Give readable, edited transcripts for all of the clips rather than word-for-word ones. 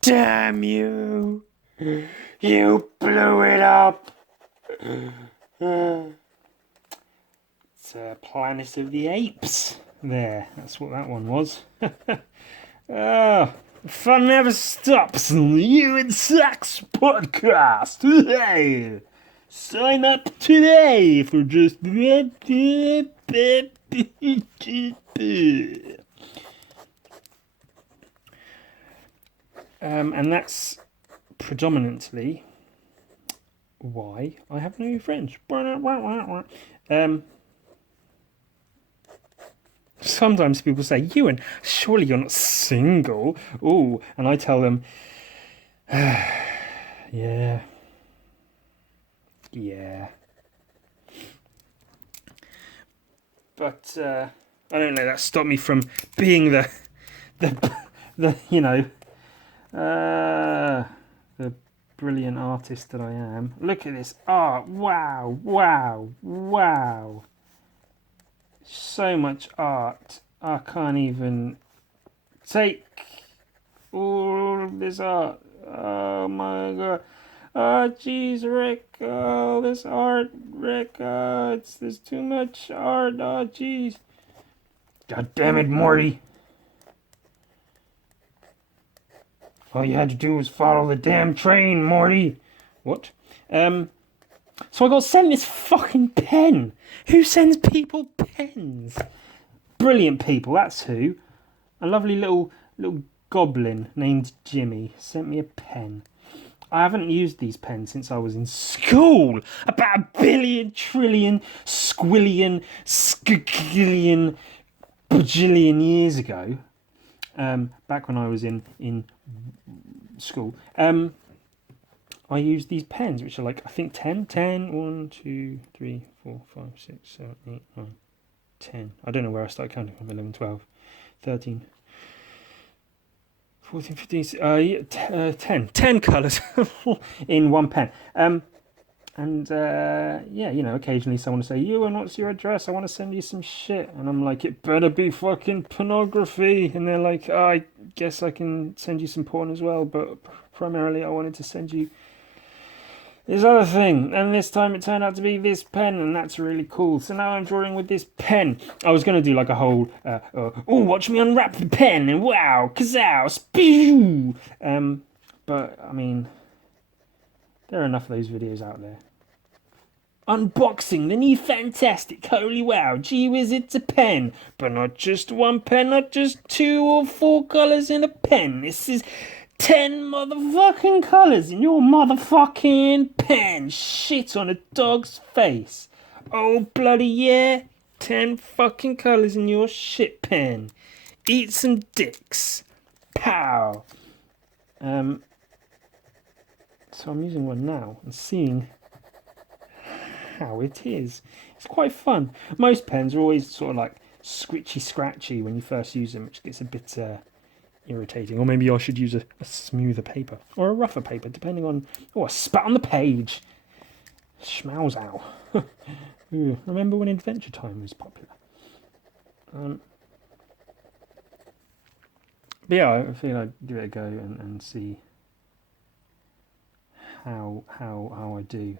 Damn you! You blew it up! It's Planet of the Apes. There, that's what that one was. Oh, fun never stops on the ewansucks podcast. Hey, sign up today for just. And that's predominantly why I have no friends. Sometimes people say, Ewan, surely you're not single. Ooh, and I tell them, yeah. But I don't let that stop me from being the the brilliant artist that I am. Look at this art! Wow! So much art. I can't even take all of this art. Oh my god. Oh jeez, Rick. Oh, this art, Rick. There's too much art. Oh jeez. God damn it, Morty. All you had to do was follow the damn train, Morty. What? So I got sent this fucking pen. Who sends people pens? Brilliant people, that's who. A lovely little goblin named Jimmy sent me a pen. I haven't used these pens since I was in school. About a billion, trillion, squillion, skillion, bajillion years ago. Back when I was in school. I used these pens, which are like, I think 10. 1, 2, 3, 4, 5, 6, 7, 8, 9, 10. I don't know where I started counting from. 11, 12, 13, 14, 15, 10 colours in one pen. Occasionally someone will say, Ewan, what's your address? I want to send you some shit. And I'm like, it better be fucking pornography. And they're like, oh, I guess I can send you some porn as well, but primarily I wanted to send you this other thing, and this time it turned out to be this pen, and that's really cool. So now I'm drawing with this pen. I was going to do like a whole, watch me unwrap the pen, and wow, kazow, spew. But, I mean, there are enough of those videos out there. Unboxing the new fantastic, holy wow, gee whiz, it's a pen. But not just one pen, not just 2 or 4 colours in a pen. This is 10 motherfucking colours in your motherfucking pen. Shit on a dog's face. Oh, bloody yeah. 10 fucking colours in your shit pen. Eat some dicks. Pow. So I'm using one now and seeing how it is. It's quite fun. Most pens are always sort of like squitchy scratchy when you first use them, which gets a bit irritating. Or maybe I should use a smoother paper or a rougher paper, depending on. Oh, a spat on the page. Schmouse ow. Remember when Adventure Time was popular? But yeah, I feel I'd give it a go and see how I do.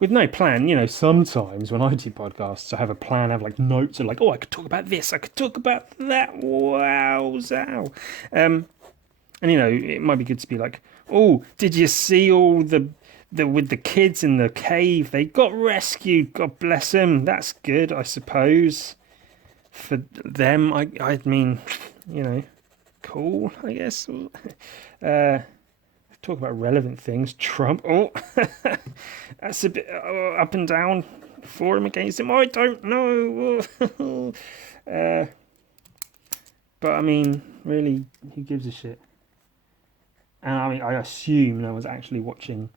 With no plan, sometimes when I do podcasts, I have a plan, I have like notes of like, oh, I could talk about this, I could talk about that, wow. And it might be good to be like, oh, did you see all the with the kids in the cave? They got rescued, God bless them. That's good, I suppose. For them, I mean, cool, I guess. Talk about relevant things. Trump. Oh, that's a bit up and down for him, against him. I don't know. But I mean, really, who gives a shit? And I mean, I assume no one's actually watching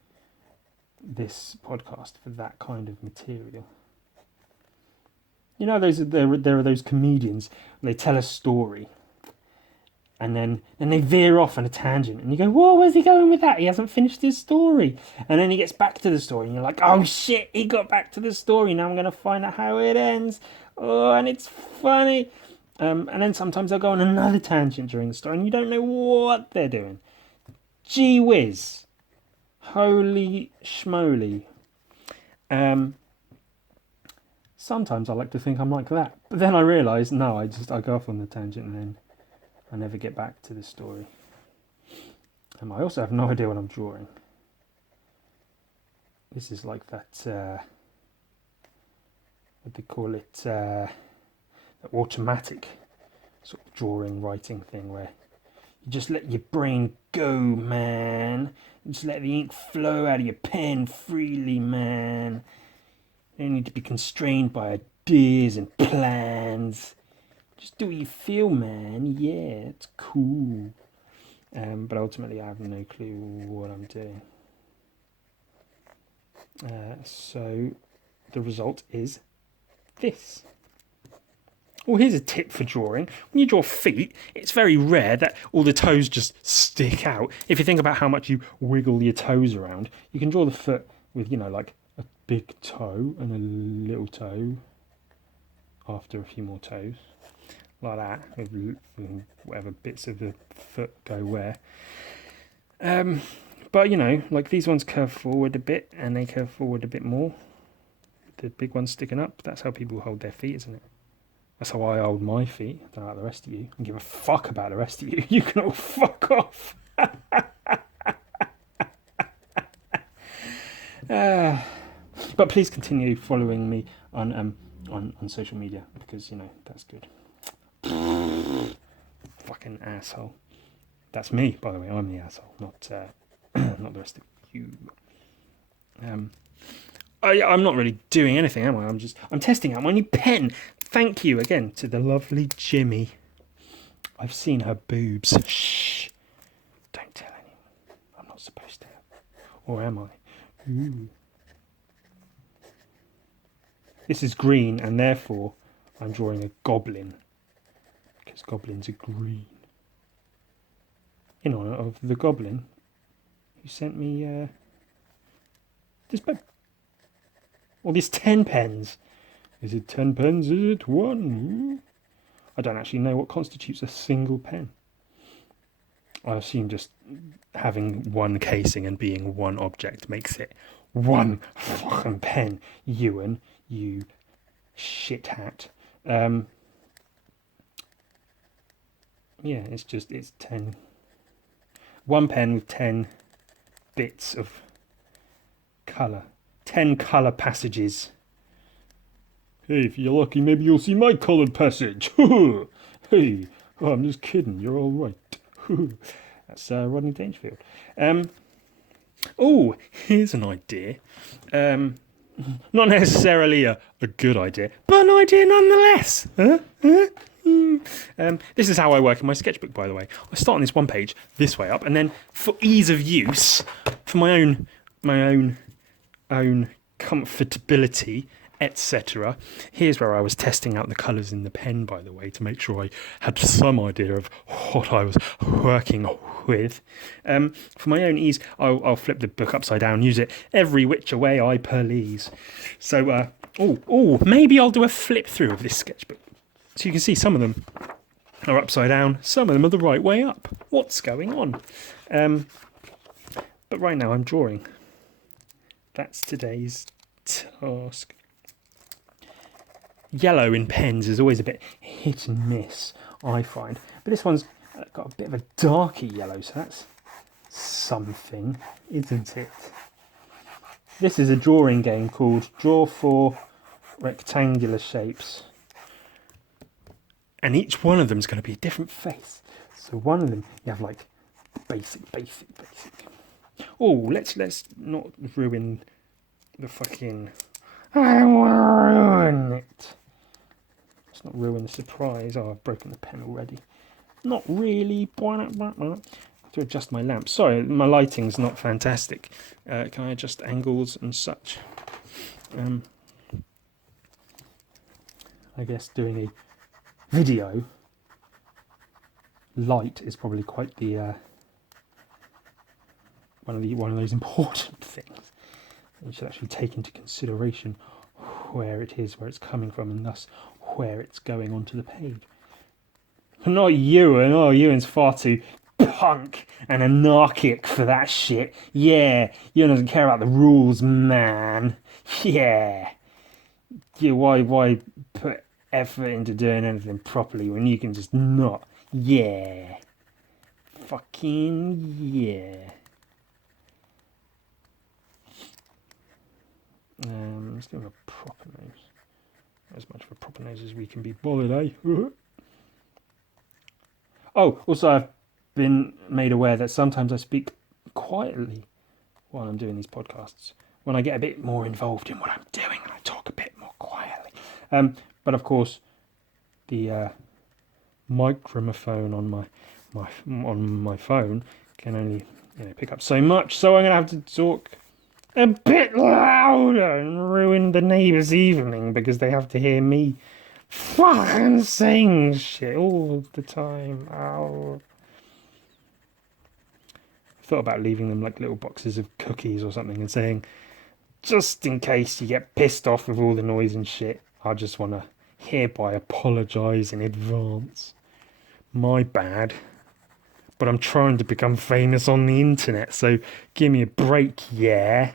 this podcast for that kind of material. There are those comedians. They tell a story. And then they veer off on a tangent. And you go, whoa, where's he going with that? He hasn't finished his story. And then he gets back to the story. And you're like, oh, shit, he got back to the story. Now I'm going to find out how it ends. Oh, and it's funny. And then sometimes they'll go on another tangent during the story and you don't know what they're doing. Gee whiz. Holy schmoly. Sometimes I like to think I'm like that. But then I realise, no, I go off on the tangent and then I never get back to the story. I also have no idea what I'm drawing. This is like that, what they call it, the automatic sort of drawing, writing thing where you just let your brain go, man. You just let the ink flow out of your pen freely, man. You don't need to be constrained by ideas and plans. Just do what you feel, man. Yeah, it's cool. But ultimately I have no clue what I'm doing. So the result is this. Well, here's a tip for drawing. When you draw feet, it's very rare that all the toes just stick out. If you think about how much you wiggle your toes around, you can draw the foot with, like a big toe and a little toe after a few more toes. Like that, with whatever bits of the foot go where. But, like these ones curve forward a bit and they curve forward a bit more. The big ones sticking up, that's how people hold their feet, isn't it? That's how I hold my feet. I don't know about the rest of you. I don't give a fuck about the rest of you. You can all fuck off. But please continue following me on social media because, that's good. Fucking asshole. That's me, by the way. I'm the asshole, not not the rest of you. I'm not really doing anything, am I? I'm testing out my new pen. Thank you again to the lovely Jimmy. I've seen her boobs. Shh. Don't tell anyone. I'm not supposed to. Or am I? Ooh. This is green, and therefore I'm drawing a goblin. Because goblins are green. In honour of the goblin who sent me this pen. Or these 10 pens. Is it 10 pens? Is it one? I don't actually know what constitutes a single pen. I assume just having one casing and being one object makes it one fucking pen. Ewan, you shit hat. Yeah, it's 10. One pen with 10 bits of colour. 10 colour passages. Hey, if you're lucky, maybe you'll see my coloured passage. Hey, oh, I'm just kidding. You're all right. That's Rodney Dangerfield. Oh, here's an idea. Not necessarily a good idea, but an idea nonetheless. This is how I work in my sketchbook, by the way. I start on this one page, this way up, and then for ease of use, for my own comfortability, etc. Here's where I was testing out the colours in the pen, by the way, to make sure I had some idea of what I was working with. For my own ease, I'll flip the book upside down, use it every which way I please. So, maybe I'll do a flip through of this sketchbook. So you can see some of them are upside down, some of them are the right way up. What's going on? But right now I'm drawing. That's today's task. Yellow in pens is always a bit hit and miss, I find. But this one's got a bit of a darker yellow, so that's something, isn't it? This is a drawing game called Draw 4 Rectangular Shapes. And each one of them is going to be a different face. So one of them, you have like basic. Oh, let's not ruin the fucking... I don't want to ruin it. Let's not ruin the surprise. Oh, I've broken the pen already. Not really. I have to adjust my lamp. Sorry, my lighting's not fantastic. Can I adjust angles and such? I guess doing a video, light is probably quite the one of those important things. You should actually take into consideration where it is, where it's coming from, and thus where it's going onto the page. Not Ewan. Oh, Ewan's far too punk and anarchic for that shit. Yeah, Ewan doesn't care about the rules, man. Yeah. Yeah, why put effort into doing anything properly when you can just not? Yeah. Fucking yeah. Let's give him a proper nose. As much of a proper nose as we can be bothered, eh? Oh, also I've been made aware that sometimes I speak quietly while I'm doing these podcasts. When I get a bit more involved in what I'm doing, I talk a bit more quietly. But of course, the microphone on my phone can only pick up so much, so I'm gonna have to talk a bit louder and ruin the neighbours' evening because they have to hear me fucking saying shit all the time. Ow. I thought about leaving them like little boxes of cookies or something and saying, just in case you get pissed off with all the noise and shit, I just want to hereby apologise in advance. My bad. But I'm trying to become famous on the internet, so give me a break, yeah?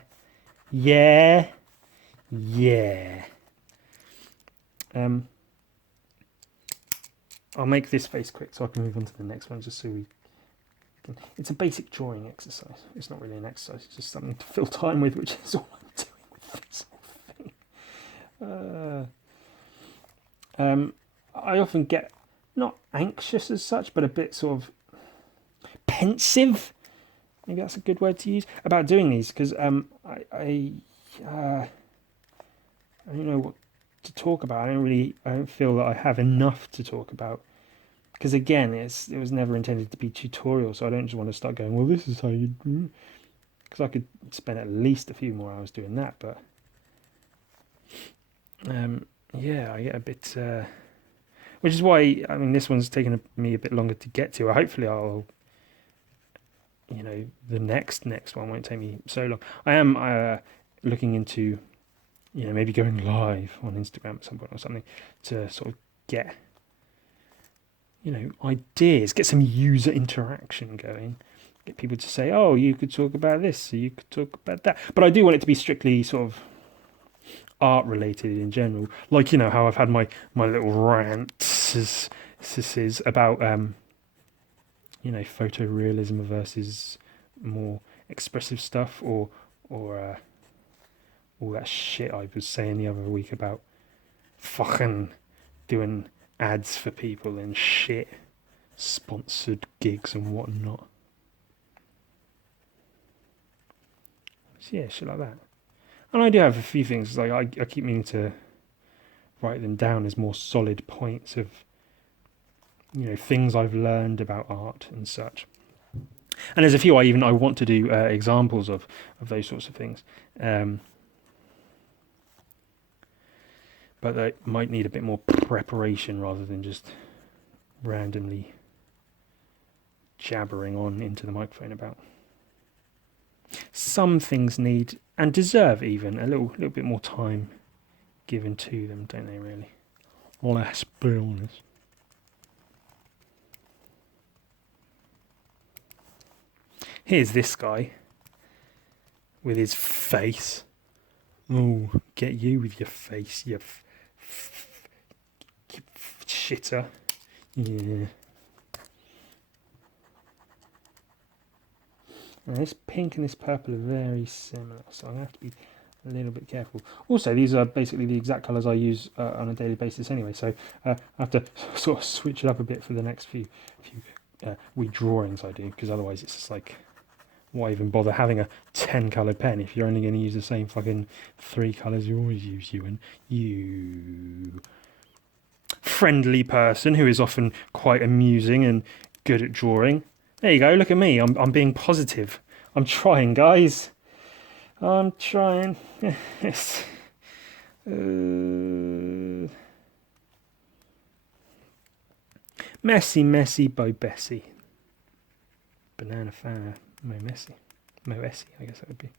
Yeah? Yeah. I'll make this face quick so I can move on to the next one, just so we can... It's a basic drawing exercise. It's not really an exercise, it's just something to fill time with, which is all I'm doing with this whole thing. I often get, not anxious as such, but a bit sort of pensive, maybe that's a good word to use, about doing these, because I don't know what to talk about. I don't feel that I have enough to talk about, because again, it was never intended to be tutorial, so I don't just want to start going, well, this is how you do, because I could spend at least a few more hours doing that. But yeah, I get a bit, which is why, I mean, this one's taken me a bit longer to get to. Hopefully I'll, the next one won't take me so long. I am looking into, maybe going live on Instagram at some point or something to sort of get, ideas, get some user interaction going, get people to say, oh, you could talk about this, or you could talk about that. But I do want it to be strictly sort of art related in general. Like, how I've had my little rants about, photorealism versus more expressive stuff, or all that shit I was saying the other week about fucking doing ads for people and shit, sponsored gigs and whatnot. So yeah, shit like that. And I do have a few things, like I keep meaning to write them down as more solid points of, things I've learned about art and such. And there's a few I want to do examples of those sorts of things. But they might need a bit more preparation rather than just randomly jabbering on into the microphone about. Some things need, and deserve even, a little bit more time given to them, don't they, really? Let's be honest. Here's this guy with his face. Oh, get you with your face, you shitter. Yeah. And this pink and this purple are very similar, so I'm going to have to be a little bit careful. Also, these are basically the exact colours I use on a daily basis anyway, so I have to sort of switch it up a bit for the next few redrawings I do, because otherwise it's just like, why even bother having a 10 coloured pen if you're only going to use the same fucking 3 colours you always use, you friendly person who is often quite amusing and good at drawing. There you go, look at me, I'm being positive. I'm trying, guys. I'm trying. Yes. Messy Bo Bessie. Banana Fana Mo Essie, I guess that would be.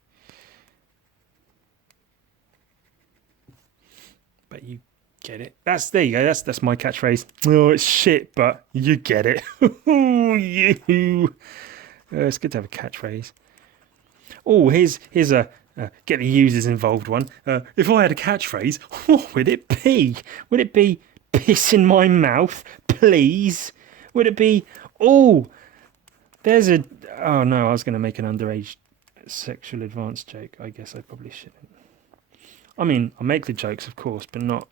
But you get it. There you go. That's my catchphrase. Oh, it's shit, but you get it. You. It's good to have a catchphrase. Oh, here's a get the users involved one. If I had a catchphrase, what would it be? Would it be piss in my mouth, please? Would it be, oh, there's a, oh no, I was going to make an underage sexual advance joke. I guess I probably shouldn't. I mean, I'll make the jokes, of course, but not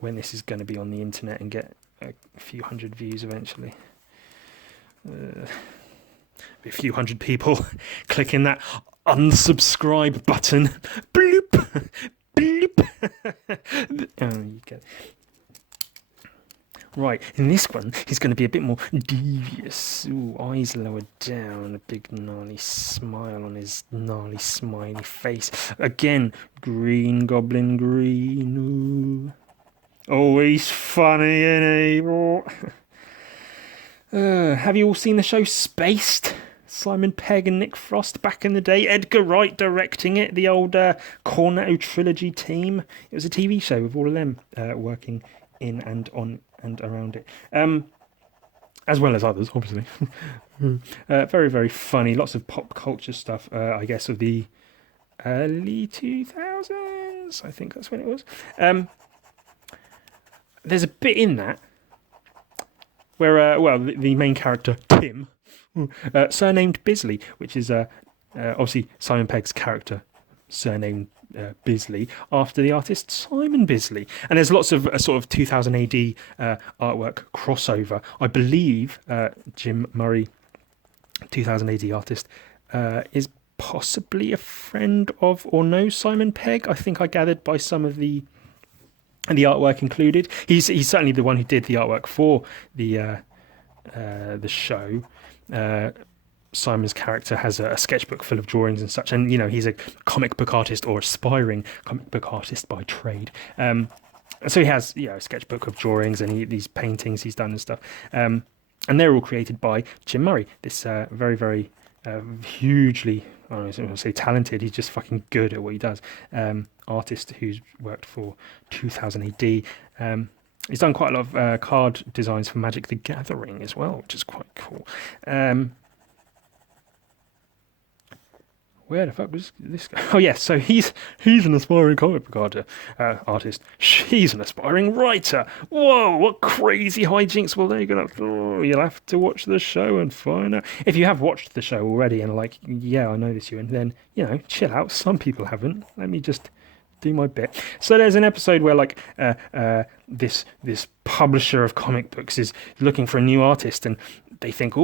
when this is going to be on the internet and get a few hundred views eventually. A few hundred people clicking that unsubscribe button. Bloop, bloop. Oh, you get it. Right, in this one, he's going to be a bit more devious. Ooh, eyes lowered down, a big gnarly smile on his gnarly smiley face. Again, Green Goblin Green. Ooh. Oh, he's funny, isn't he? Have you all seen the show Spaced? Simon Pegg and Nick Frost back in the day. Edgar Wright directing it, the old Cornetto trilogy team. It was a TV show with all of them working in and on and around it, as well as others, obviously. Very, very funny. Lots of pop culture stuff, I guess, of the early 2000s. I think that's when it was. There's a bit in that where, the main character, Tim, surnamed Bisley, which is obviously Simon Pegg's character, surnamed Bisley, after the artist Simon Bisley. And there's lots of sort of 2000 AD artwork crossover. I believe Jim Murray, 2000 AD artist, is possibly a friend of or knows Simon Pegg. I think I gathered by some of the artwork included. He's certainly the one who did the artwork for the show. Simon's character has a sketchbook full of drawings and such, and he's a comic book artist or aspiring comic book artist by trade. So he has a sketchbook of drawings and these paintings he's done and stuff. And they're all created by Jim Murray, this very, very hugely, I don't want to say talented, he's just fucking good at what he does, artist who's worked for 2000 AD. He's done quite a lot of card designs for Magic the Gathering as well, which is quite cool. Where the fuck was this guy? Oh yes, so he's an aspiring comic book artist. She's an aspiring writer. Whoa, what crazy hijinks! Well, you'll have to watch the show and find out. If you have watched the show already and I know this, and then chill out. Some people haven't. Let me just do my bit. So there's an episode where this publisher of comic books is looking for a new artist, and they think,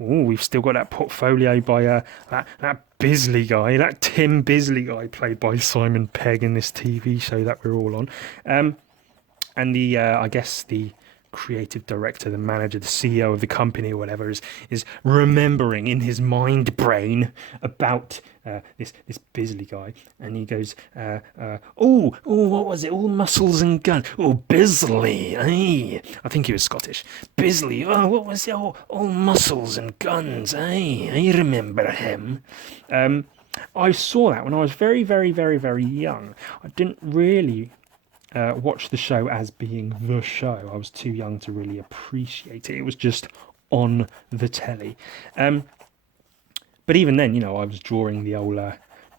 we've still got that portfolio by that Bisley guy, that Tim Bisley guy, played by Simon Pegg in this TV show that we're all on. And the I guess the creative director, the manager, the CEO of the company or whatever is remembering in his mind brain about this Bisley guy, and he goes, what was it? All muscles and guns. Oh, Bisley, eh? I think he was Scottish. Bisley, what was it? All muscles and guns, eh? I remember him. I saw that when I was very, very, very, very young. I didn't really watch the show as being the show. I was too young to really appreciate it. It was just on the telly. But even then, I was drawing the old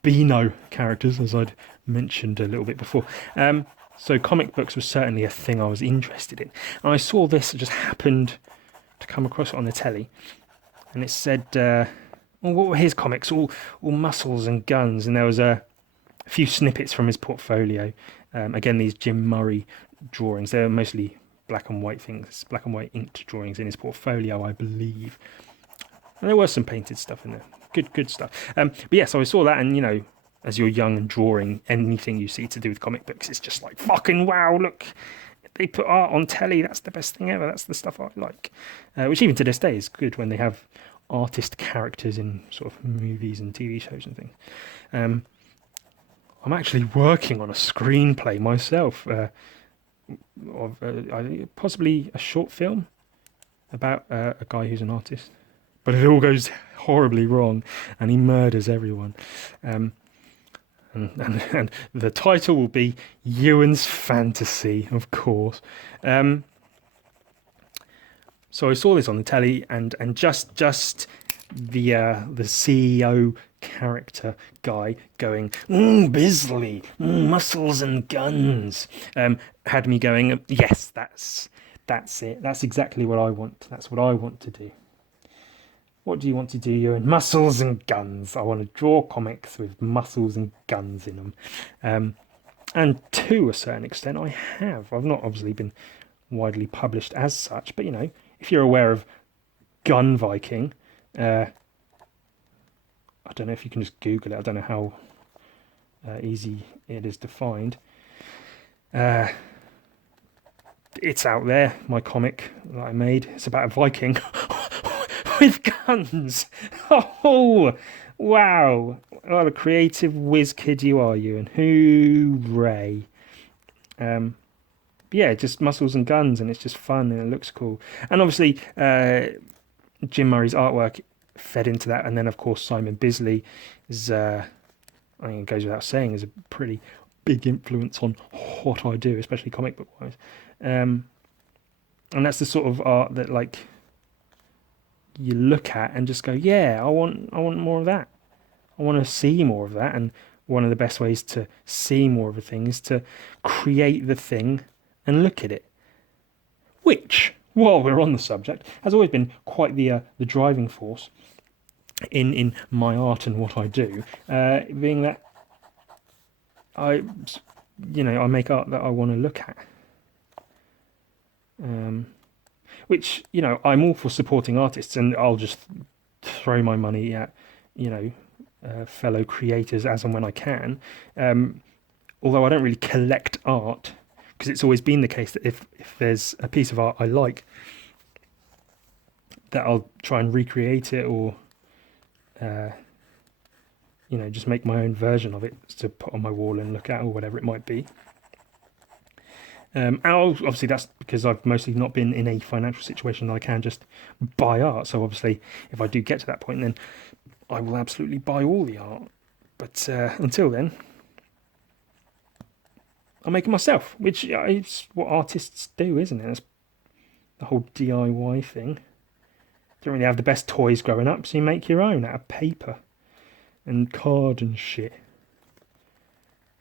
Beano characters, as I'd mentioned a little bit before. So comic books was certainly a thing I was interested in. And I saw this, it just happened to come across it on the telly. And it said, what were his comics? All muscles and guns. And there was a few snippets from his portfolio. Again, these Jim Murray drawings. They're mostly black and white things, black and white inked drawings in his portfolio, I believe. And there was some painted stuff in there. Good stuff. But yes, so I saw that, and as you're young and drawing, anything you see to do with comic books, it's just like, fucking wow, look, they put art on telly, that's the best thing ever, that's the stuff I like. Which even to this day is good when they have artist characters in sort of movies and TV shows and things. I'm actually working on a screenplay myself, of possibly a short film about a guy who's an artist. But it all goes horribly wrong, and he murders everyone. and the title will be Ewan's Fantasy, of course. So I saw this on the telly, and just the CEO character guy going, Bisley, muscles and guns, had me going, yes, that's it. That's exactly what I want. That's what I want to do. What do you want to do, Ewan? Muscles and guns. I want to draw comics with muscles and guns in them. And to a certain extent, I have. I've not obviously been widely published as such, but if you're aware of Gun Viking, I don't know if you can just Google it. I don't know how easy it is to find. It's out there, my comic that I made. It's about a Viking with guns. Oh, wow. What a creative whiz kid you are, Ewan. Hooray. Yeah, just muscles and guns, and it's just fun, and it looks cool. And obviously, Jim Murray's artwork fed into that, and then, of course, Simon Bisley is, I think it goes without saying, is a pretty big influence on what I do, especially comic book-wise. And that's the sort of art that, like, you look at and just go, yeah, I want more of that. I want to see more of that. And one of the best ways to see more of a thing is to create the thing and look at it. Which, while we're on the subject, has always been quite the driving force in my art and what I do, being that I make art that I want to look at. Which, I'm all for supporting artists, and I'll just throw my money at, fellow creators as and when I can. Although I don't really collect art, because it's always been the case that if there's a piece of art I like, that I'll try and recreate it, or, just make my own version of it to put on my wall and look at, or whatever it might be. And obviously that's because I've mostly not been in a financial situation that I can just buy art. So obviously if I do get to that point, then I will absolutely buy all the art. But until then, I'll make it myself, which is what artists do, isn't it? It's the whole DIY thing. Don't really have the best toys growing up, so you make your own out of paper and card and shit.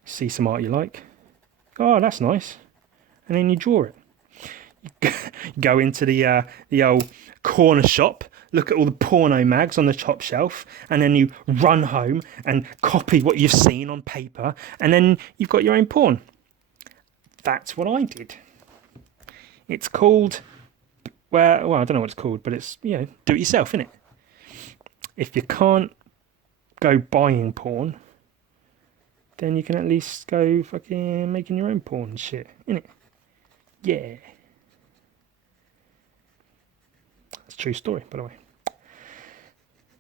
See some art you like. Oh, that's nice. And then you draw it. You go into the old corner shop, look at all the porno mags on the top shelf, and then you run home and copy what you've seen on paper, and then you've got your own porn. That's what I did. It's called, well, I don't know what it's called, but it's, do it yourself, innit? If you can't go buying porn, then you can at least go fucking making your own porn and shit, innit? Yeah. That's a true story, by the way.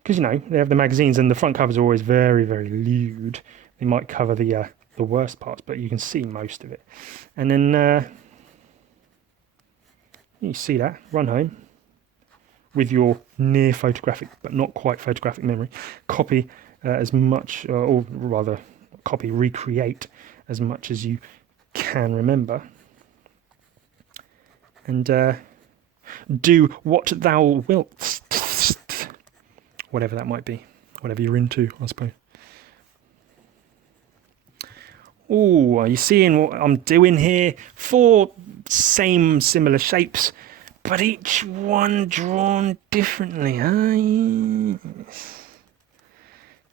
Because, they have the magazines and the front covers are always very, very lewd. They might cover the worst parts, but you can see most of it. And then you see that, run home with your near photographic, but not quite photographic memory. Copy as much, or rather, recreate as much as you can remember. And do what thou wilt. Whatever that might be. Whatever you're into, I suppose. Oh, are you seeing what I'm doing here? 4 similar shapes, but each one drawn differently. Yes.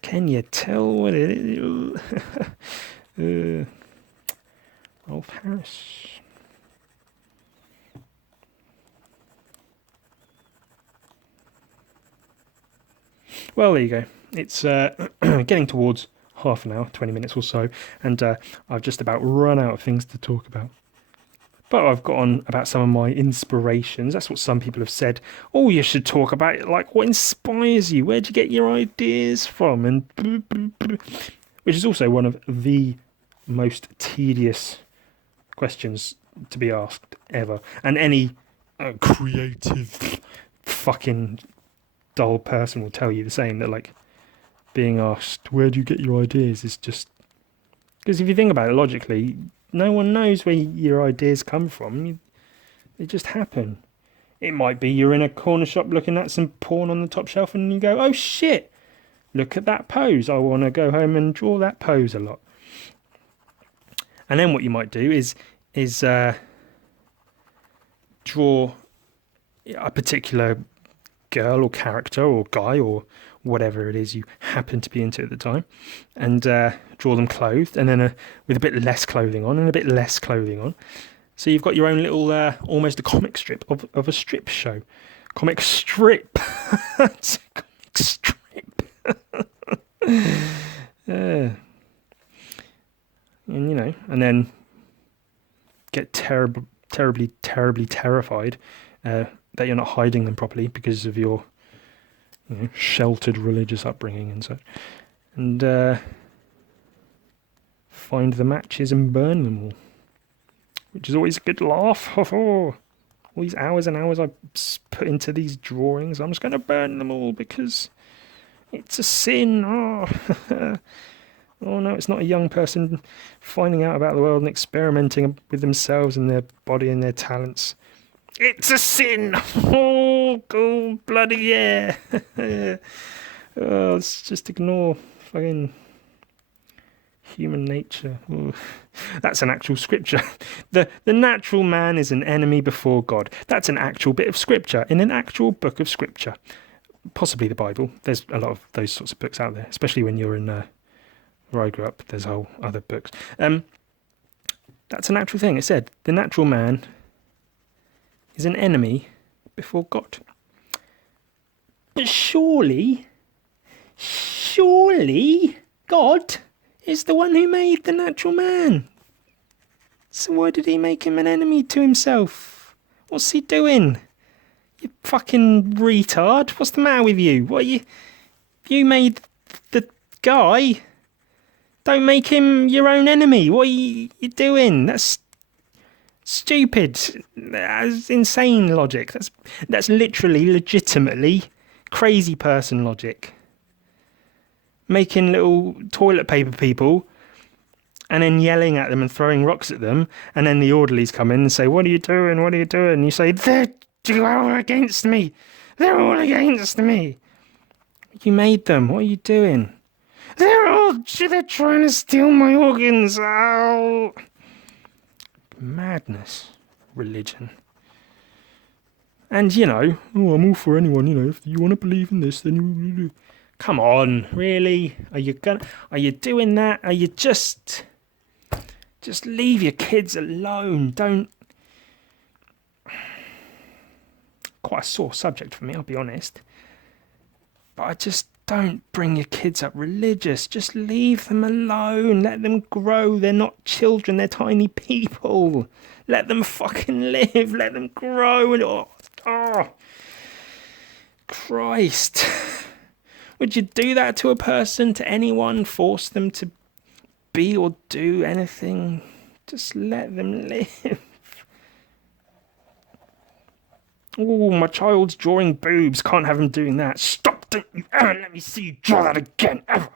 Can you tell what it is? Rolf Harris. Well, there you go. It's getting towards half an hour, 20 minutes or so, and I've just about run out of things to talk about. But I've got on about some of my inspirations. That's what some people have said. Oh, you should talk about it, like what inspires you? Where'd you get your ideas from? And which is also one of the most tedious questions to be asked ever. And any creative fucking dull person will tell you the same, that like being asked where do you get your ideas is just Because if you think about it logically, no one knows where your ideas come from. They just happen. It might be you're in a corner shop looking at some porn on the top shelf and you go, oh shit, look at that pose. I want to go home and draw that pose a lot. And then what you might do is draw a particular girl or character or guy or whatever it is you happen to be into at the time, and draw them clothed, and then with a bit less clothing on and a bit less clothing on. So you've got your own little, almost a comic strip of a strip show. Comic strip. It's a comic strip. And, you know, and then get terribly terrified that you're not hiding them properly because of your sheltered religious upbringing and such. And find the matches and burn them all. Which is always a good laugh. All these hours and hours I put into these drawings, I'm just going to burn them all because it's a sin. Oh no, it's not a young person finding out about the world and experimenting with themselves and their body and their talents. It's a sin. Oh bloody yeah. Let's just ignore fucking human nature. Ooh. That's an actual scripture. The natural man is an enemy before God. That's an actual bit of scripture in an actual book of scripture. Possibly the Bible. There's a lot of those sorts of books out there, especially when you're in where I grew up. There's whole other books. That's an actual thing. It said the natural man is an enemy before God. But surely God is the one who made the natural man. So why did he make him an enemy to himself? What's he doing? You fucking retard. What's the matter with you? You made the guy. Don't make him your own enemy. What are you doing? That's stupid. That's insane logic. That's literally, legitimately crazy person logic. Making little toilet paper people and then yelling at them and throwing rocks at them, and then the orderlies come in and say, what are you doing? What are you doing? And you say, they're all against me. They're all against me. You made them. What are you doing? They're trying to steal my organs. Ow. Madness. Religion. And, I'm all for anyone, if you want to believe in this, then you... Come on, really? Are you doing that? Are you just leave your kids alone? Don't... Quite a sore subject for me, I'll be honest. But I just don't bring your kids up religious. Just leave them alone. Let them grow. They're not children. They're tiny people. Let them fucking live. Let them grow. Oh, Christ. Would you do that to a person, to anyone? Force them to be or do anything? Just let them live. Oh, my child's drawing boobs. Can't have him doing that. Stop. Don't you ever let me see you draw that again, ever.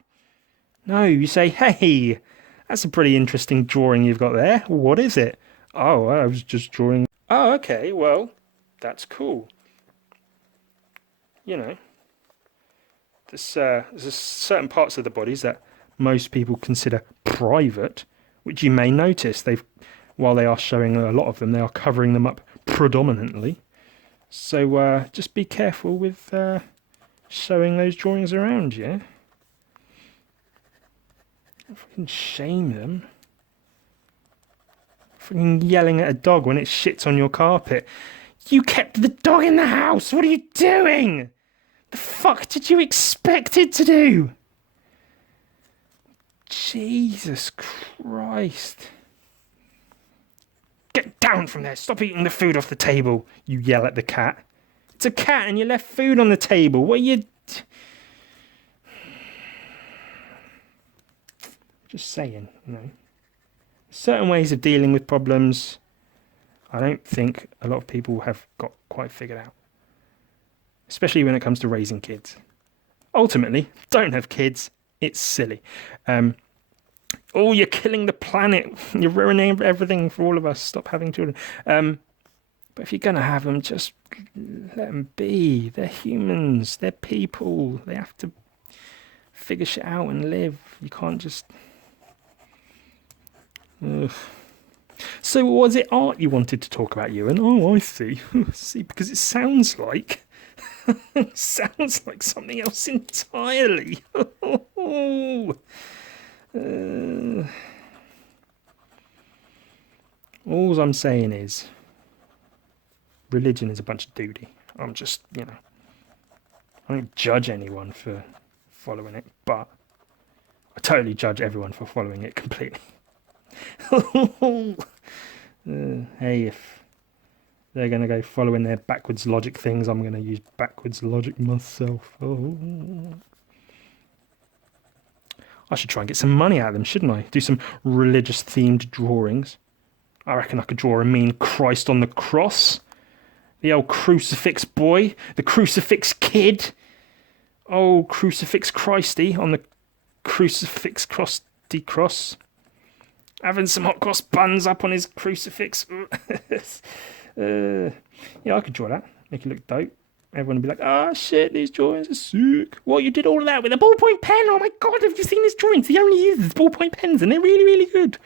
No, you say, hey, that's a pretty interesting drawing you've got there. What is it? Oh, I was just drawing. Oh, okay, well, that's cool. There's certain parts of the bodies that most people consider private, which you may notice while they are showing a lot of them, they are covering them up predominantly. So just be careful with showing those drawings around, yeah? Fucking shame them. Fucking yelling at a dog when it shits on your carpet. You kept the dog in the house! What are you doing? The fuck did you expect it to do? Jesus Christ. Get down from there. Stop eating the food off the table. You yell at the cat. It's a cat and you left food on the table. What are you... Just saying, Certain ways of dealing with problems, I don't think a lot of people have got quite figured out. Especially when it comes to raising kids. Ultimately, don't have kids. It's silly. Oh, you're killing the planet. You're ruining everything for all of us. Stop having children. But if you're going to have them, just let them be. They're humans. They're people. They have to figure shit out and live. You can't just... Ugh. So was it art you wanted to talk about, Ewan? Oh, I see. See, because it sounds like... sounds like something else entirely. All I'm saying is... religion is a bunch of duty. I'm just, I don't judge anyone for following it, but I totally judge everyone for following it completely. Hey, if they're going to go following their backwards logic things, I'm going to use backwards logic myself. I should try and get some money out of them, shouldn't I? Do some religious themed drawings. I reckon I could draw a mean Christ on the cross. The old crucifix boy. The crucifix kid. Oh, crucifix Christy on the crucifix crusty cross. Having some hot cross buns up on his crucifix. Yeah, I could draw that. Make it look dope. Everyone would be like, oh shit, these drawings are sick. What, you did all of that with a ballpoint pen? Oh my god, have you seen his drawings? He only uses ballpoint pens and they're really, really good.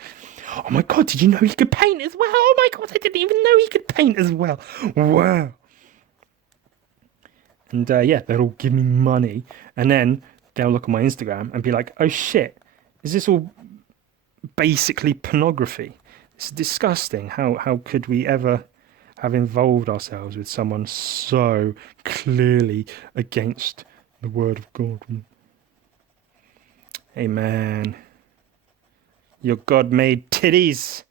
Oh my god, did you know he could paint as well? Oh my god, I didn't even know he could paint as well. Wow. And yeah, they'll all give me money. And then they'll look at my Instagram and be like, oh shit, is this all basically pornography? It's disgusting. How could we ever have involved ourselves with someone so clearly against the word of God? Hey man, your God-made titties.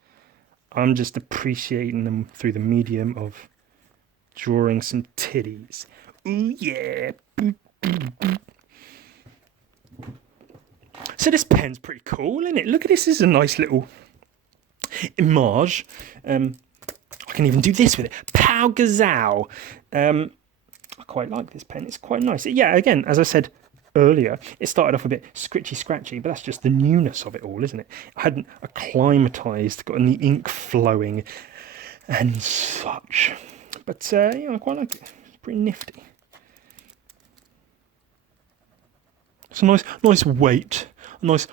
I'm just appreciating them through the medium of drawing some titties. Ooh yeah. So this pen's pretty cool, isn't it? Look at this. This is a nice little image. I can even do this with it. Pow gazoo. I quite like this pen. It's quite nice. Yeah, again, as I said earlier, it started off a bit scratchy, but that's just the newness of it all, isn't it? I hadn't acclimatized, gotten the ink flowing and such. But yeah, I quite like it. It's pretty nifty. It's a nice weight, a nice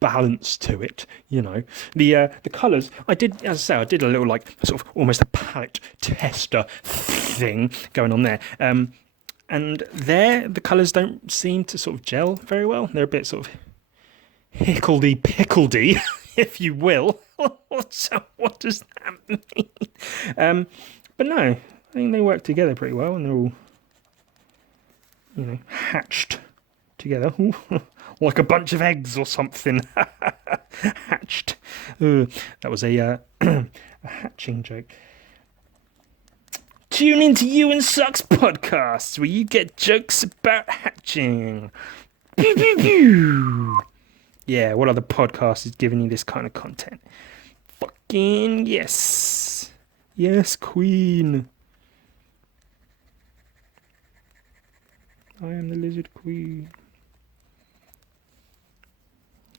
balance to it, The colours, I did a little like sort of almost a palette tester thing going on there. And there, the colours don't seem to sort of gel very well. They're a bit sort of hickledy-pickledy, if you will. What does that mean? But no, I think they work together pretty well, and they're all, hatched together. Like a bunch of eggs or something. Hatched. That was a hatching joke. Tune into Ewan Sucks podcast, where you get jokes about hatching. Pew, pew, pew. Yeah, what other podcast is giving you this kind of content? Fucking yes. Yes, Queen. I am the Lizard Queen.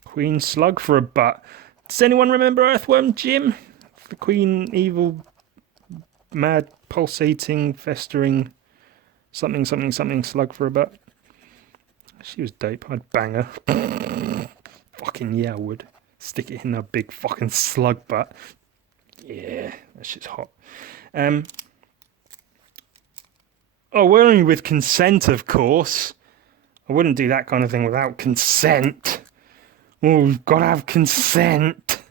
Queen slug for a butt. Does anyone remember Earthworm Jim? The Queen evil, mad, pulsating, festering, something slug for a butt. She was dope. I'd bang her. Fucking yeah, I would. Stick it in her big fucking slug butt. Yeah, that shit's hot. Oh, we're only with consent, of course. I wouldn't do that kind of thing without consent. Oh, we've got to have consent.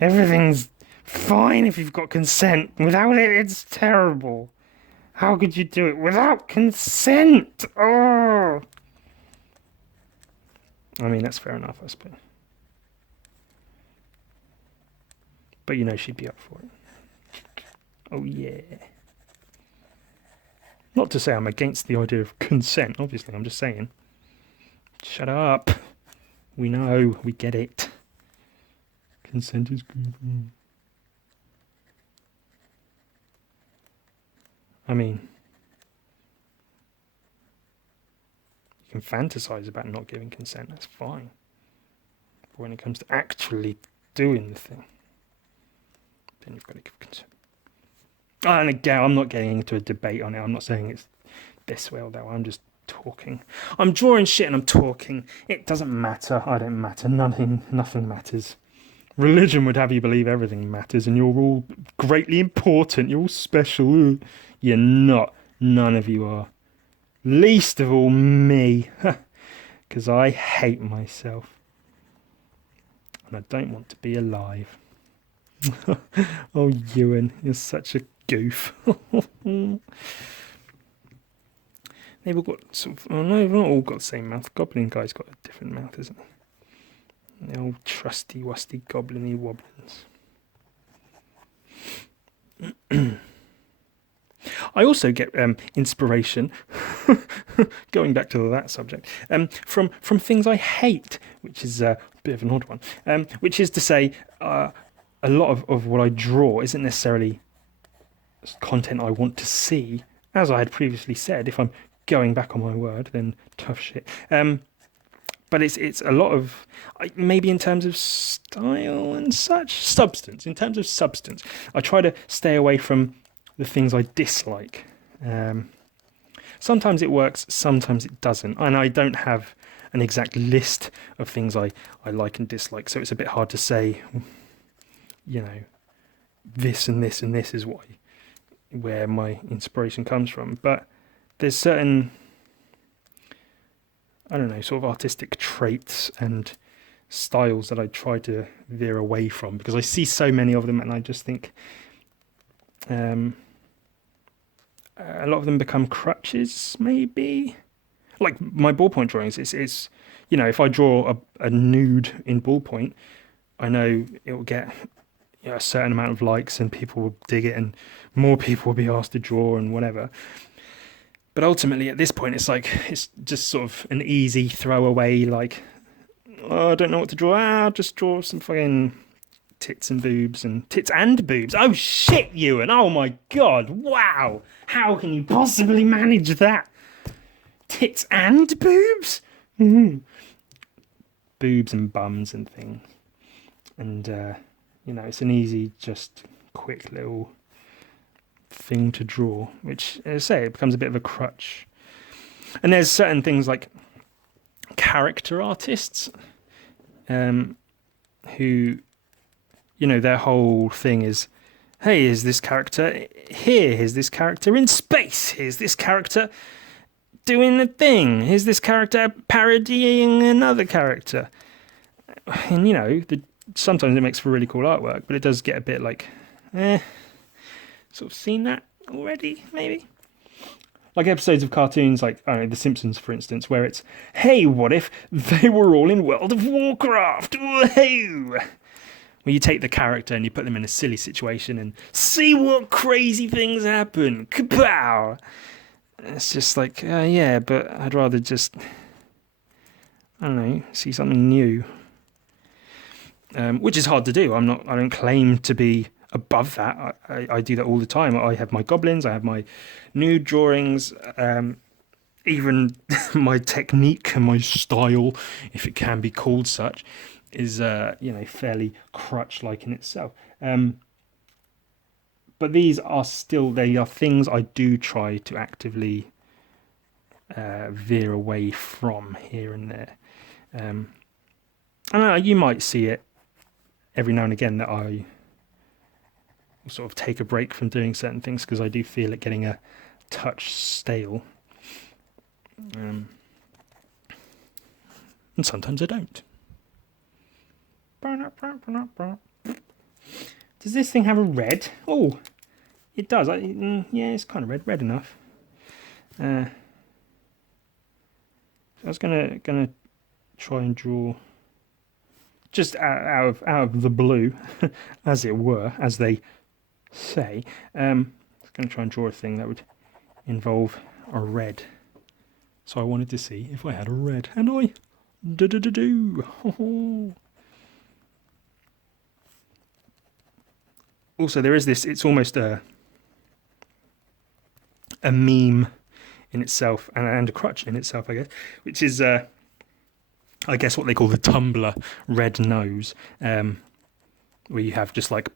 Everything's fine if you've got consent. Without it, it's terrible. How could you do it without consent? Oh. I mean, that's fair enough, I suppose. But she'd be up for it. Oh, yeah. Not to say I'm against the idea of consent, obviously. I'm just saying. Shut up. We know. We get it. Consent is good. I mean, you can fantasize about not giving consent. That's fine. But when it comes to actually doing the thing, then you've got to give consent. And again, I'm not getting into a debate on it. I'm not saying it's this way or that way. I'm just talking. I'm drawing shit and I'm talking. It doesn't matter. I don't matter. Nothing matters. Religion would have you believe everything matters and you're all greatly important. You're all special. You're not. None of you are. Least of all me. Because I hate myself. And I don't want to be alive. Oh, Ewan, you're such a goof. They've all got sort of... Oh, no, they've not all got the same mouth. Goblin guy's got a different mouth, isn't he? The old trusty, wusty, goblin-y wobblins. I also get inspiration, going back to that subject, from things I hate, which is a bit of an odd one, which is to say a lot of what I draw isn't necessarily content I want to see. As I had previously said, if I'm going back on my word, then tough shit. But it's a lot of, maybe in terms of style and such, substance. In terms of substance, I try to stay away from the things I dislike. Sometimes it works, sometimes it doesn't. And I don't have an exact list of things I like and dislike, so it's a bit hard to say, you know, this and this and this is where my inspiration comes from. But there's certain, I don't know, sort of artistic traits and styles that I try to veer away from because I see so many of them and I just think a lot of them become crutches, maybe. Like my ballpoint drawings, it's you know, if I draw a nude in ballpoint, I know it will get, you know, a certain amount of likes and people will dig it and more people will be asked to draw and whatever. But ultimately, at this point, it's like, it's just sort of an easy throwaway, like, oh, I don't know what to draw. I'll just draw some fucking tits and boobs. Oh, shit, Ewan. Oh, my God. Wow. How can you possibly manage that? Tits and boobs? Mm-hmm. Boobs and bums and things. And, you know, it's an easy, just quick little thing to draw, which, as I say, it becomes a bit of a crutch. And there's certain things like character artists who, you know, their whole thing is, hey, here's this character here, here's this character in space, here's this character doing the thing, here's this character parodying another character. And, you know, sometimes it makes for really cool artwork, but it does get a bit like, sort of seen that already, maybe? Like episodes of cartoons like, I don't know, The Simpsons, for instance, where it's, hey, what if they were all in World of Warcraft? Woohoo! Where you take the character and you put them in a silly situation and see what crazy things happen. Kapow! It's just like, yeah, but I'd rather just, I don't know, see something new. Which is hard to do. I don't claim to be above that. I do that all the time. I have my goblins, I have my nude drawings, even my technique and my style, if it can be called such, is you know, fairly crutch-like in itself. But these are still, they are things I do try to actively veer away from here and there. I don't know, you might see it every now and again that I sort of take a break from doing certain things because I do feel it getting a touch stale. And sometimes I don't. Does this thing have a red? Oh, it does. Yeah, it's kind of red enough. I was gonna try and draw just out of the blue, as it were, as they say. I was going to try and draw a thing that would involve a red. So I wanted to see if I had a red, and I do. Also, there is this, it's almost a meme in itself, and a crutch in itself, I guess, which is I guess what they call the tumbler red nose, where you have just like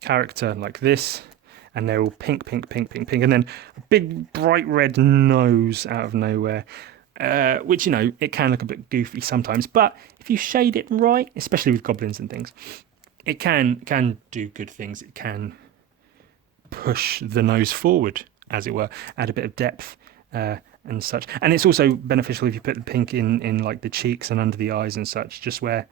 character like this, and they're all pink, pink, pink, pink, pink, and then a big bright red nose out of nowhere, which, you know, it can look a bit goofy sometimes, but if you shade it right, especially with goblins and things, it can do good things. It can push the nose forward, as it were, add a bit of depth and such. And it's also beneficial if you put the pink in like the cheeks and under the eyes and such, just where,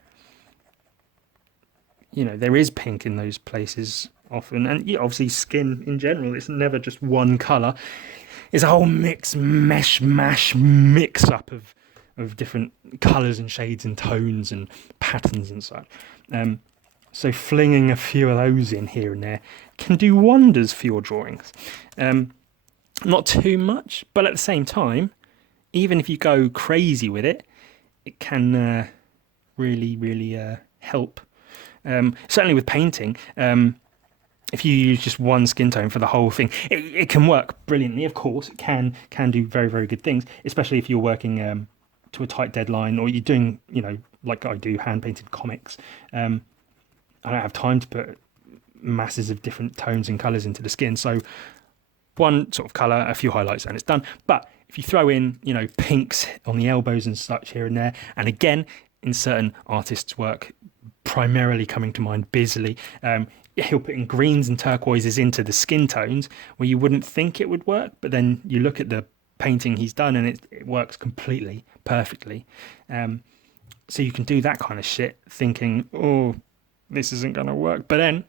you know, there is pink in those places often. And yeah, obviously skin in general, it's never just one colour. It's a whole mix up of different colours and shades and tones and patterns and such. So flinging a few of those in here and there can do wonders for your drawings. Not too much, but at the same time, even if you go crazy with it, it can really help. Certainly with painting, if you use just one skin tone for the whole thing, it can work brilliantly. Of course, it can do very, very good things, especially if you're working to a tight deadline, or you're doing, you know, like I do, hand-painted comics. I don't have time to put masses of different tones and colours into the skin, so one sort of colour, a few highlights, and it's done. But if you throw in, you know, pinks on the elbows and such here and there, and again, in certain artists' work, primarily coming to mind Bisley, he'll put in greens and turquoises into the skin tones where you wouldn't think it would work, but then you look at the painting he's done and it works completely, perfectly. So you can do that kind of shit thinking, oh, this isn't going to work. But then,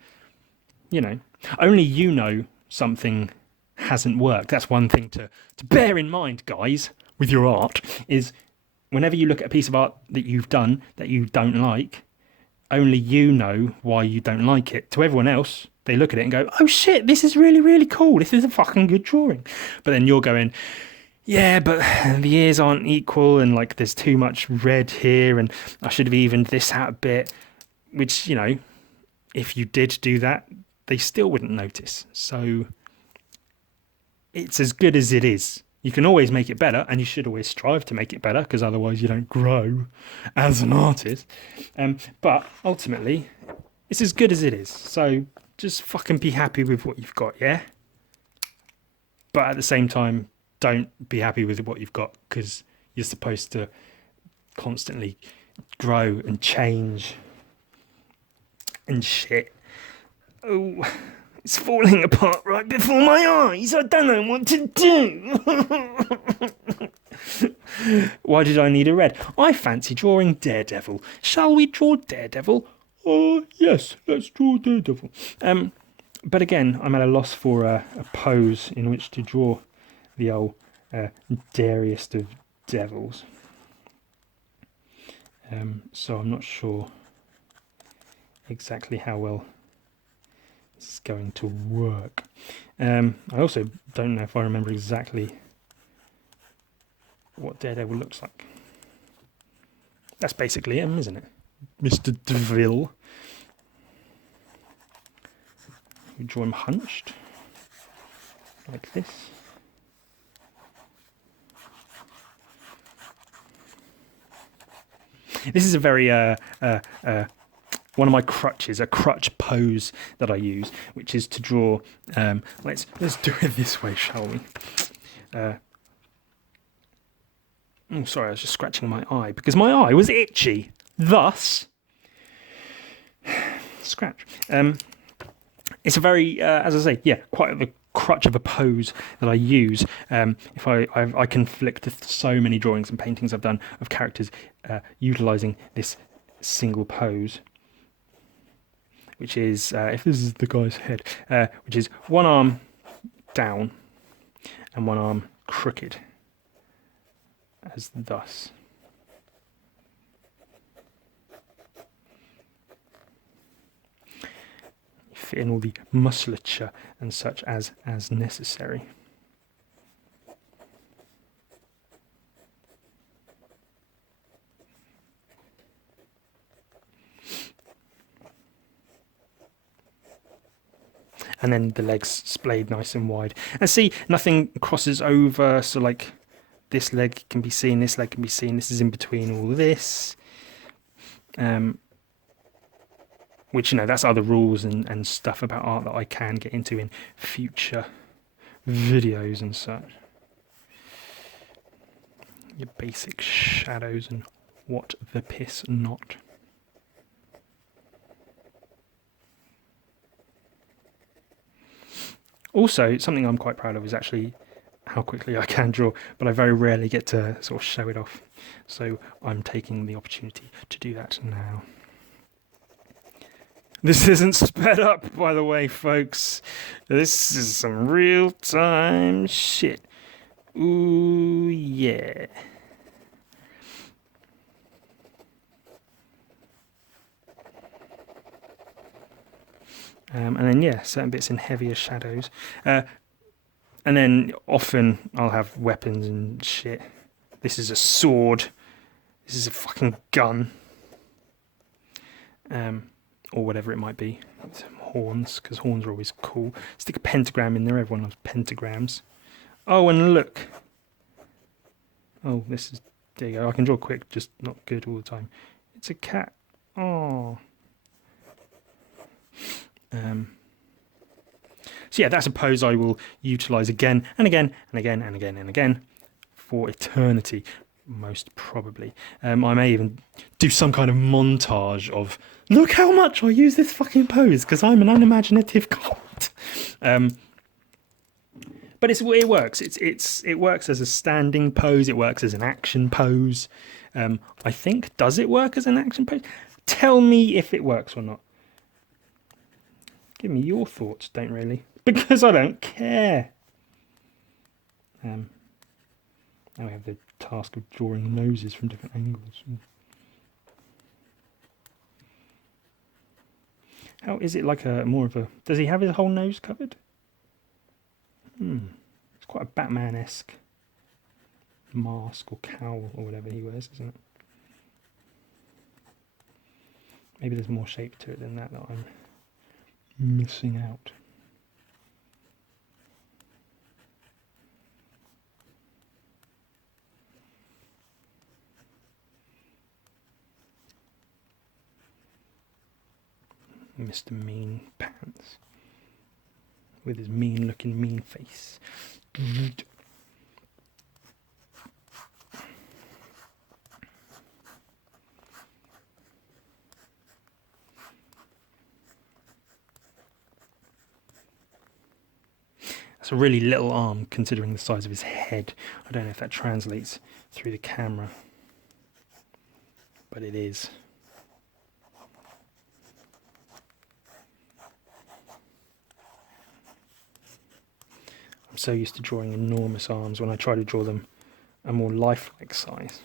you know, only you know something hasn't worked. That's one thing to bear in mind, guys, with your art, is whenever you look at a piece of art that you've done that you don't like, only you know why you don't like it. To everyone else, they look at it and go, oh shit, this is really, really cool. This is a fucking good drawing. But then you're going, yeah, but the ears aren't equal, and like there's too much red here, and I should have evened this out a bit. Which, you know, if you did do that, they still wouldn't notice. So it's as good as it is. You can always make it better, and you should always strive to make it better, because otherwise you don't grow as an artist. But ultimately, it's as good as it is. So just fucking be happy with what you've got, yeah? But at the same time, don't be happy with what you've got, because you're supposed to constantly grow and change and shit. Oh, it's falling apart right before my eyes. I don't know what to do. Why did I need a red? I fancy drawing Daredevil. Shall we draw Daredevil? Oh, yes, let's draw Daredevil. But again, I'm at a loss for a pose in which to draw the old dairiest of devils. So I'm not sure exactly how well this is going to work. I also don't know if I remember exactly what Daredevil looks like. That's basically him, isn't it? Mr. Deville. We draw him hunched, like this. This is a very one of my crutches, a crutch pose that I use, which is to draw. Let's do it this way, shall we? Oh, sorry, I was just scratching my eye because my eye was itchy. Thus, scratch. It's a very, as I say, yeah, quite a crutch of a pose that I use. If I conflict with so many drawings and paintings I've done of characters utilising this single pose, which is, if this is the guy's head, which is one arm down and one arm crooked, as thus. Fit in all the musculature and such as necessary. And then the legs splayed nice and wide. And see, nothing crosses over, so like this leg can be seen, this leg can be seen, this is in between all this. Which, that's other rules and stuff about art that I can get into in future videos and such. Your basic shadows and what the piss not. Also, something I'm quite proud of is actually how quickly I can draw, but I very rarely get to sort of show it off. So I'm taking the opportunity to do that now. This isn't sped up, by the way, folks. This is some real-time shit. Ooh, yeah. And then, certain bits in heavier shadows. And then often I'll have weapons and shit. This is a sword. This is a fucking gun. Or whatever it might be. Horns, because horns are always cool. Stick a pentagram in there. Everyone loves pentagrams. Oh, and look. Oh, there you go. I can draw quick, just not good all the time. It's a cat. Oh. So yeah, that's a pose I will utilise again and again and again and again and again for eternity, most probably. I may even do some kind of montage of, look how much I use this fucking pose because I'm an unimaginative god. But it works. It works as a standing pose. It works as an action pose. I think, does it work as an action pose? Tell me if it works or not. Give me your thoughts. Don't really, because I don't care. Now we have the task of drawing noses from different angles. How is it like does he have his whole nose covered? It's quite a Batman-esque mask or cowl or whatever he wears, isn't it? Maybe there's more shape to it than that I'm missing out. Mr. Mean Pants with his mean-looking mean face. That's a really little arm considering the size of his head. I don't know if that translates through the camera, but it is. I'm so used to drawing enormous arms. When I try to draw them a more lifelike size,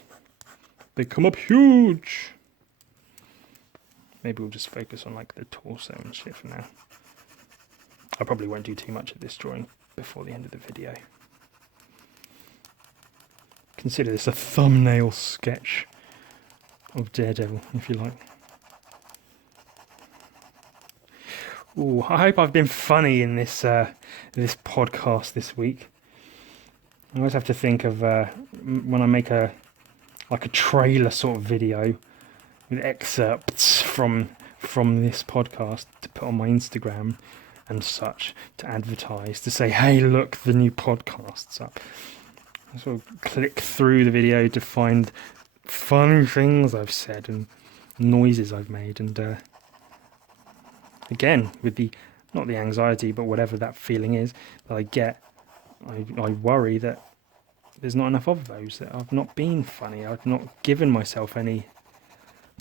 they come up huge. Maybe we'll just focus on like the torso and shit for now. I probably won't do too much of this drawing before the end of the video. Consider this a thumbnail sketch of Daredevil, if you like. Ooh, I hope I've been funny in this this podcast this week. I always have to think of when I make a trailer sort of video with excerpts from this podcast to put on my Instagram and such, to advertise, to say, hey, look, the new podcast's up. I sort of click through the video to find funny things I've said and noises I've made, and again, with not the anxiety, but whatever that feeling is that I get, I worry that there's not enough of those, that I've not been funny, I've not given myself any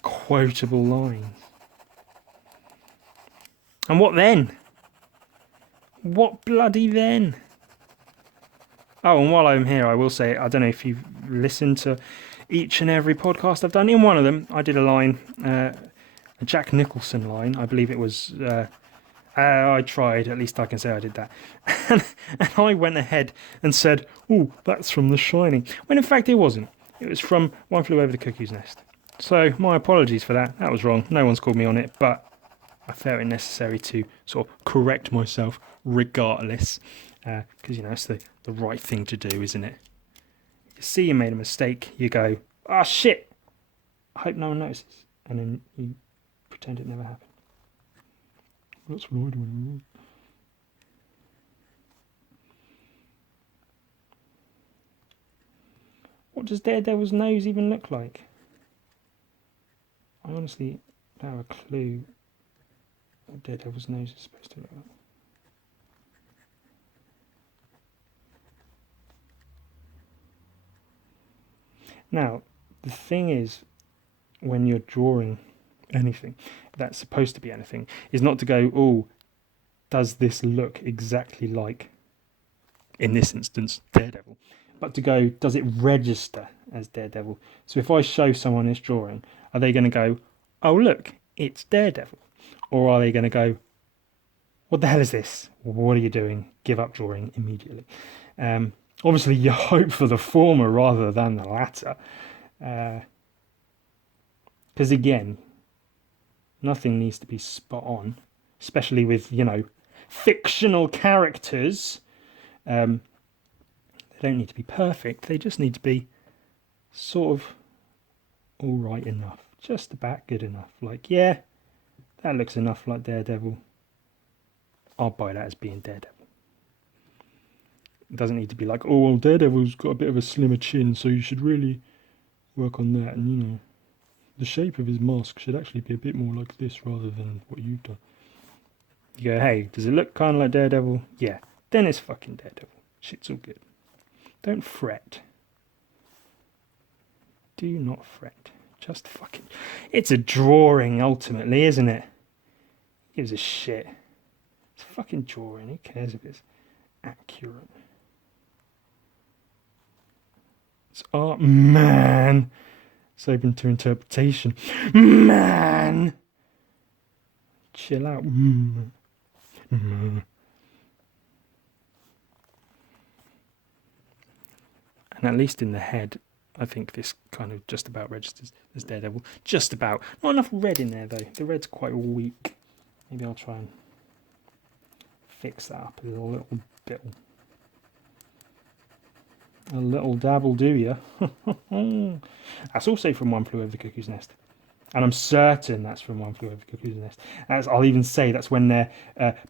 quotable lines. And what then? What bloody then? Oh, and while I'm here, I will say, I don't know if you've listened to each and every podcast I've done. In one of them, I did a line, a Jack Nicholson line. I believe it was, I tried, at least I can say I did that. And I went ahead and said, oh, that's from The Shining. When in fact it wasn't. It was from One Flew Over the Cuckoo's Nest. So my apologies for that. That was wrong. No one's called me on it, but I felt it necessary to sort of correct myself regardless. Because, it's the right thing to do, isn't it? You see you made a mistake, you go, "Oh shit, I hope no one notices," and then you pretend it never happened. That's what I do. What does Daredevil's nose even look like? I honestly don't have a clue what Daredevil's nose is supposed to look like. Now, the thing is, when you're drawing anything that's supposed to be anything, is not to go, oh, does this look exactly like, in this instance, Daredevil? But to go, does it register as Daredevil? So if I show someone this drawing, are they going to go, oh, look, it's Daredevil? Or are they going to go, what the hell is this? What are you doing? Give up drawing immediately. Obviously, you hope for the former rather than the latter. Because again, nothing needs to be spot on, especially with, fictional characters. They don't need to be perfect. They just need to be sort of all right enough. Just about good enough. Like, yeah, that looks enough like Daredevil. I'll buy that as being Daredevil. It doesn't need to be like, oh, well, Daredevil's got a bit of a slimmer chin, so you should really work on that. And, the shape of his mask should actually be a bit more like this rather than what you've done. You go, hey, does it look kind of like Daredevil? Yeah, then it's fucking Daredevil. Shit's all good. Don't fret. Do not fret. Just fucking... It's a drawing, ultimately, isn't it? Who gives a shit? It's a fucking drawing. Who cares if it's accurate? It's art, man. It's open to interpretation. Man! Chill out. And at least in the head, I think this kind of just about registers as Daredevil. Just about. Not enough red in there, though. The red's quite weak. Maybe I'll try and fix that up a little bit. A little dabble, do ya? That's also from One Flew Over the Cuckoo's Nest. And I'm certain that's from One Flew Over the Cuckoo's Nest. As I'll even say that's when they're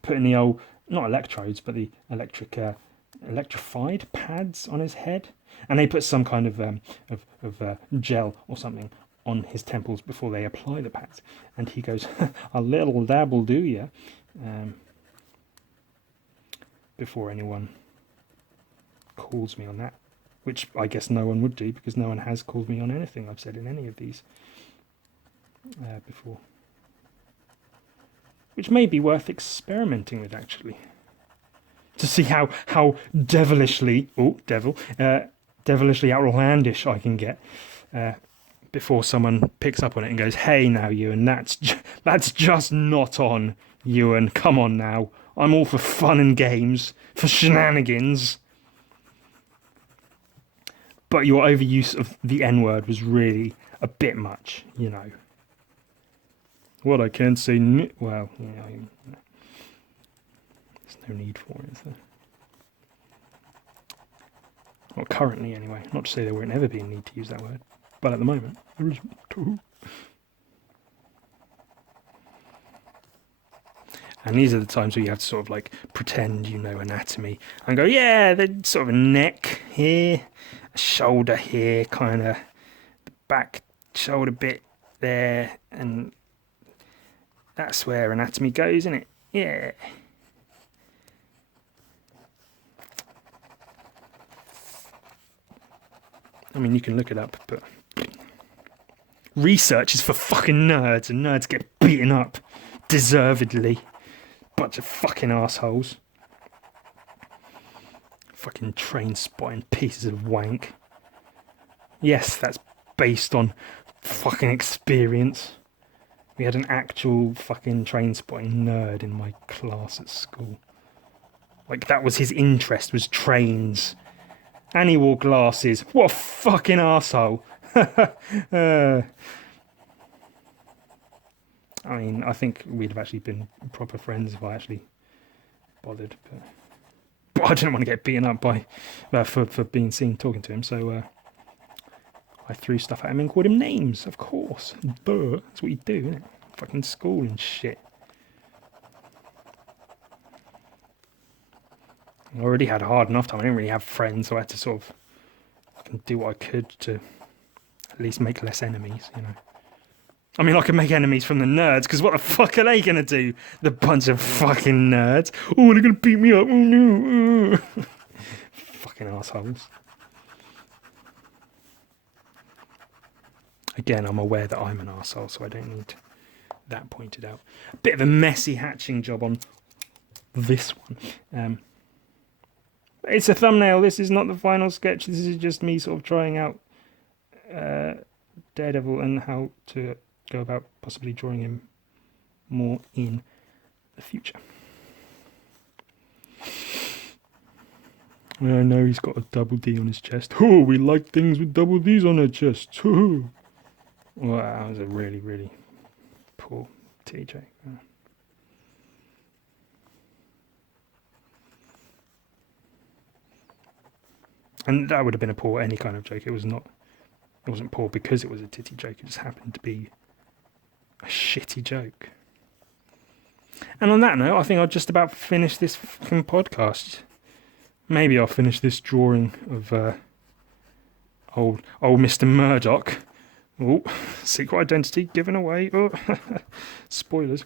putting the old, not electrodes, but the electrified pads on his head. And they put some kind of gel or something on his temples before they apply the pads. And he goes, a little dabble, do ya? Before anyone calls me on that. Which I guess no one would do, because no one has called me on anything I've said in any of these before. Which may be worth experimenting with, actually. To see how devilishly outlandish I can get before someone picks up on it and goes, hey now, Ewan, that's just not on, Ewan. Come on now. I'm all for fun and games, for shenanigans. But your overuse of the N-word was really a bit much, What I can say, well, there's no need for it, is there? Well, currently, anyway. Not to say there won't ever be a need to use that word, but at the moment, there isn't. And these are the times where you have to sort of like pretend you know anatomy and go, yeah, there's sort of a neck here, a shoulder here, kind of the back shoulder bit there, and that's where anatomy goes, isn't it? Yeah. I mean, you can look it up, but research is for fucking nerds, and nerds get beaten up deservedly. Bunch of fucking assholes. Fucking train spotting pieces of wank. Yes, that's based on fucking experience. We had an actual fucking train spotting nerd in my class at school. Like, that was his interest, was trains. And he wore glasses. What a fucking arsehole. I mean, I think we'd have actually been proper friends if I actually bothered. But I didn't want to get beaten up by for being seen talking to him, so I threw stuff at him and called him names, of course. Duh. That's what you do, isn't it? Fucking school and shit. I already had a hard enough time. I didn't really have friends, so I had to sort of do what I could to at least make less enemies, you know. I mean, I could make enemies from the nerds, because what the fuck are they going to do? The bunch of fucking nerds. Oh, they're going to beat me up. Oh, no. Fucking assholes. Again, I'm aware that I'm an arsehole, so I don't need that pointed out. A bit of a messy hatching job on this one. It's a thumbnail. This is not the final sketch. This is just me sort of trying out Daredevil and how to go about possibly drawing him more in the future. I know he's got a double D on his chest. Oh, we like things with double Ds on their chest. Oh. Well, that was a really, really poor TJ. And that would have been a poor any kind of joke. It wasn't poor because it was a titty joke. It just happened to be a shitty joke. And on that note, I think I'll just about finish this fucking podcast. Maybe I'll finish this drawing of old Mr. Murdoch. Oh, secret identity given away. Oh, spoilers.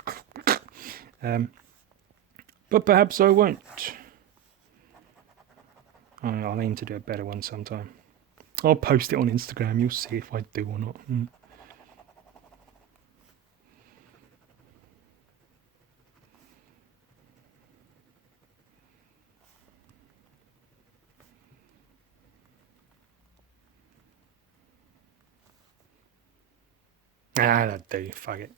But perhaps I won't. I'll aim to do a better one sometime. I'll post it on Instagram. You'll see if I do or not. That'll do. Fuck it.